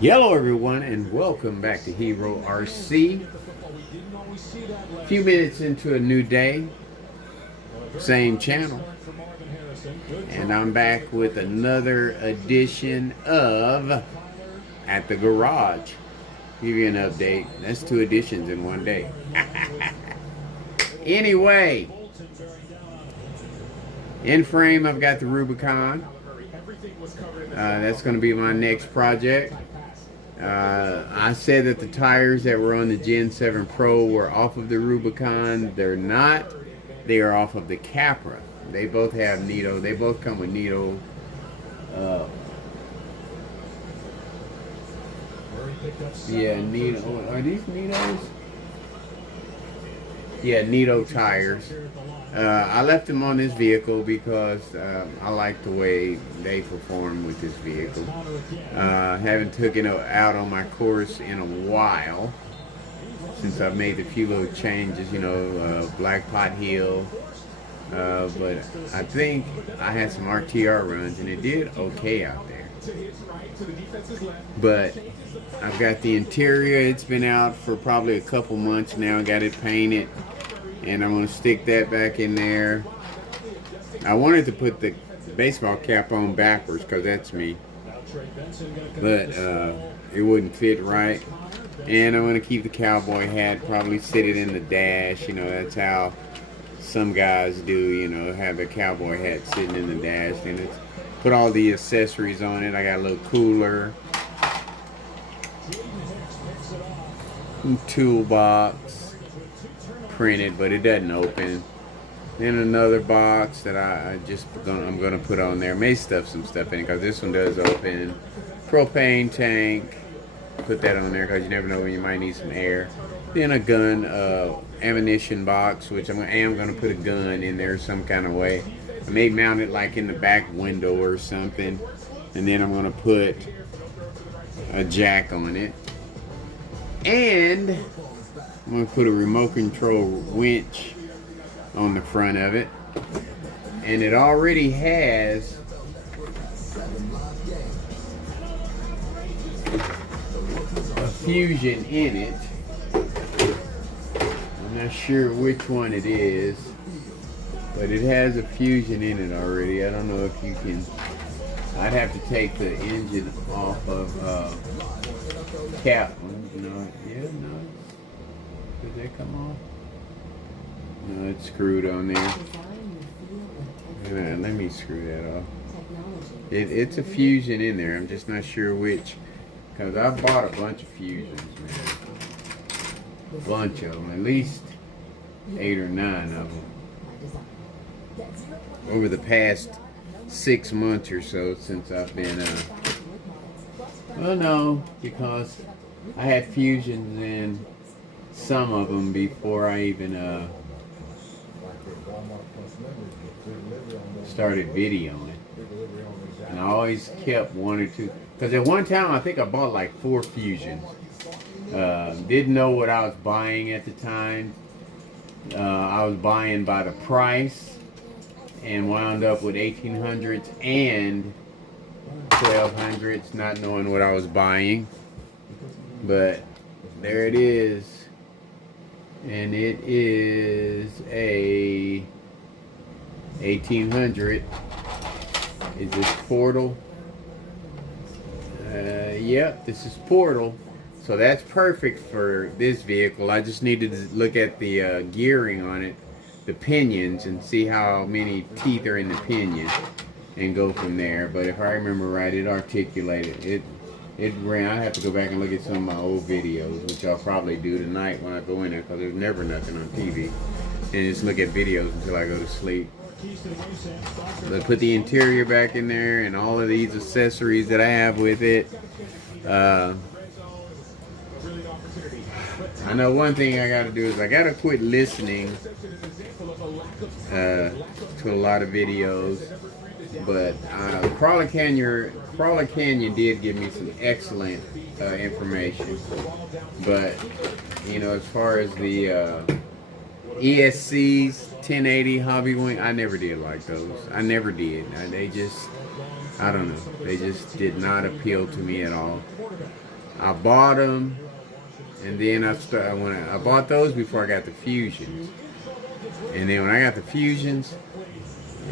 Hello everyone and welcome back to HERORC. A few minutes into a new day, same channel, and I'm back with another edition of At the Garage. Give you an update. That's 2 editions in one day. Anyway, in frame I've got the Rubicon. That's going to be my next project. I said that the tires that were on the Gen 7 Pro were off of the Rubicon. They're not. They are off of the Capra. They both have Nito. They both come with Nito. Yeah, Nito. Are these Nitos? Yeah, Nito tires. I left them on this vehicle because I like the way they perform with this vehicle. Haven't taken it out on my course in a while since I've made a few little changes, you know, Black Pot Hill. But I think I had some RTR runs and it did okay out there. But I've got the interior. It's been out for probably a couple months now. Got it painted. And I'm going to stick that back in there. I wanted to put the baseball cap on backwards because that's me. But it wouldn't fit right. And I'm going to keep the cowboy hat, probably sit it in the dash. You know, that's how some guys do, you know, have a cowboy hat sitting in the dash. And it's put all the accessories on it. I got a little cooler. Toolbox. Printed, but it doesn't open. Then another box that I'm gonna put on there. May stuff some stuff in it because this one does open. Propane tank. Put that on there because you never know when you might need some air. Then a gun ammunition box, which I am gonna put a gun in there some kind of way. I may mount it like in the back window or something. And then I'm gonna put a jack on it. And I'm going to put a remote control winch on the front of it. And it already has a fusion in it. I'm not sure which one it is, but it has a fusion in it already. I don't know if you can. I'd have to take the engine off of cap. No, yeah, no. Did that come off? No, it's screwed on there. Let me screw that off. It's a fusion in there. I'm just not sure which. Because I bought a bunch of fusions, man. A bunch of them. At least 8 or 9 of them. Over the past 6 months or so since I've been... well, no. Because I had fusions in... some of them before I even started videoing, and I always kept 1 or 2 because at one time I think I bought like 4 fusions. Didn't know what I was buying at the time. I was buying by the price and wound up with 1800s and 1200s, not knowing what I was buying. But there it is. And it is a 1800. Is this Portal? Yep, this is Portal. So that's perfect for this vehicle. I just needed to look at the gearing on it, the pinions, and see how many teeth are in the pinion, and go from there. But if I remember right, it articulated. It ran. I have to go back and look at some of my old videos, which I'll probably do tonight when I go in there, because there's never nothing on TV. And just look at videos until I go to sleep. But put the interior back in there and all of these accessories that I have with it. I know one thing I got to do is I got to quit listening to a lot of videos. But Crawler Canyon did give me some excellent information. But, you know, as far as the ESCs, 1080 Hobby Wing, I never did like those. I never did. I don't know. They just did not appeal to me at all. I bought them, and then I bought those before I got the Fusions. And then when I got the Fusions,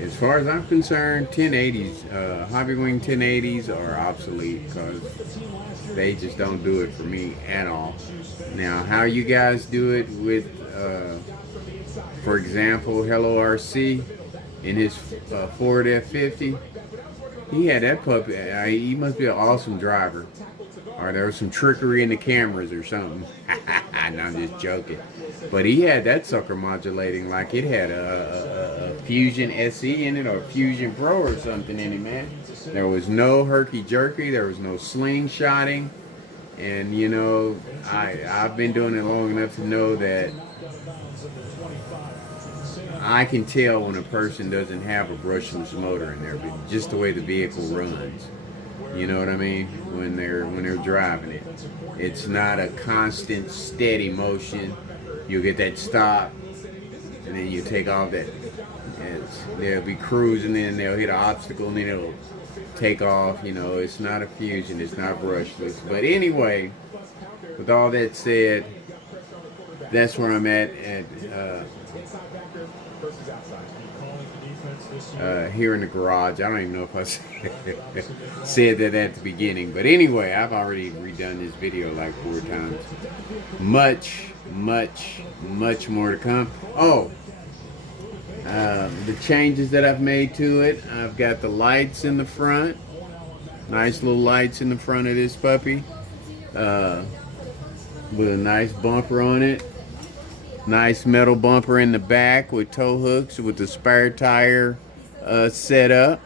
as far as I'm concerned, 1080s, Hobby Wing 1080s are obsolete because they just don't do it for me at all. Now, how you guys do it with, for example, Hello RC in his Ford F50, he had that puppy. He must be an awesome driver. Or there was some trickery in the cameras or something. No, I'm just joking. But he had that sucker modulating like it had a Fusion SE in it or a Fusion Pro or something in it, man. There was no herky-jerky. There was no slingshotting. And, you know, I've been doing it long enough to know that I can tell when a person doesn't have a brushless motor in there, but just the way the vehicle runs. You know what I mean? When they're driving it, it's not a constant, steady motion. You'll get that stop, and then you take off. They'll be cruising, and then they'll hit an obstacle, and then it'll take off. You know, it's not a Fusion. It's not brushless. But anyway, with all that said, that's where I'm at here in the garage. I don't even know if I said that at the beginning, but anyway, I've already redone this video like 4 times. Much more to come. Oh, the changes that I've made to it, I've got the lights in the front, nice little lights in the front of this puppy, with a nice bumper on it. Nice metal bumper in the back with tow hooks with the spare tire set up.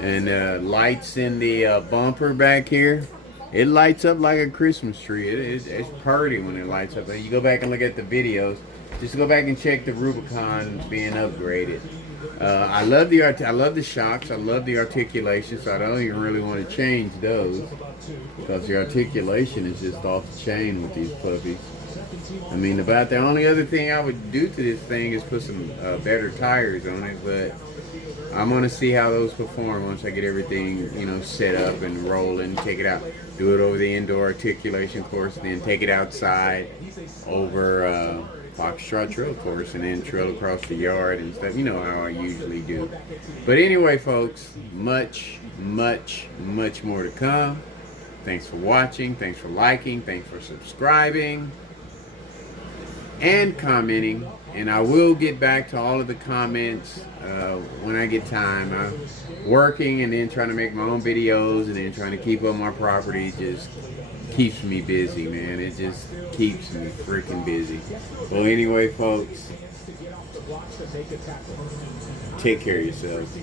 And lights in the bumper back here. It lights up like a Christmas tree. It's pretty when it lights up. You go back and look at the videos. Just go back and check the Rubicon being upgraded. I love the shocks. I love the articulation, so I don't even really want to change those because the articulation is just off the chain with these puppies. I mean, about the only other thing I would do to this thing is put some better tires on it, but I'm going to see how those perform once I get everything, you know, set up and rolling, take it out, do it over the indoor articulation course, then take it outside over Foxtrot trail course and then trail across the yard and stuff. You know how I usually do. But anyway, folks, much more to come. Thanks for watching. Thanks for liking. Thanks for subscribing and commenting. And I will get back to all of the comments when I get time. I'm working and then trying to make my own videos and then trying to keep up my property just keeps me busy, man. It just keeps me freaking busy. Well, anyway, folks, take care of yourselves.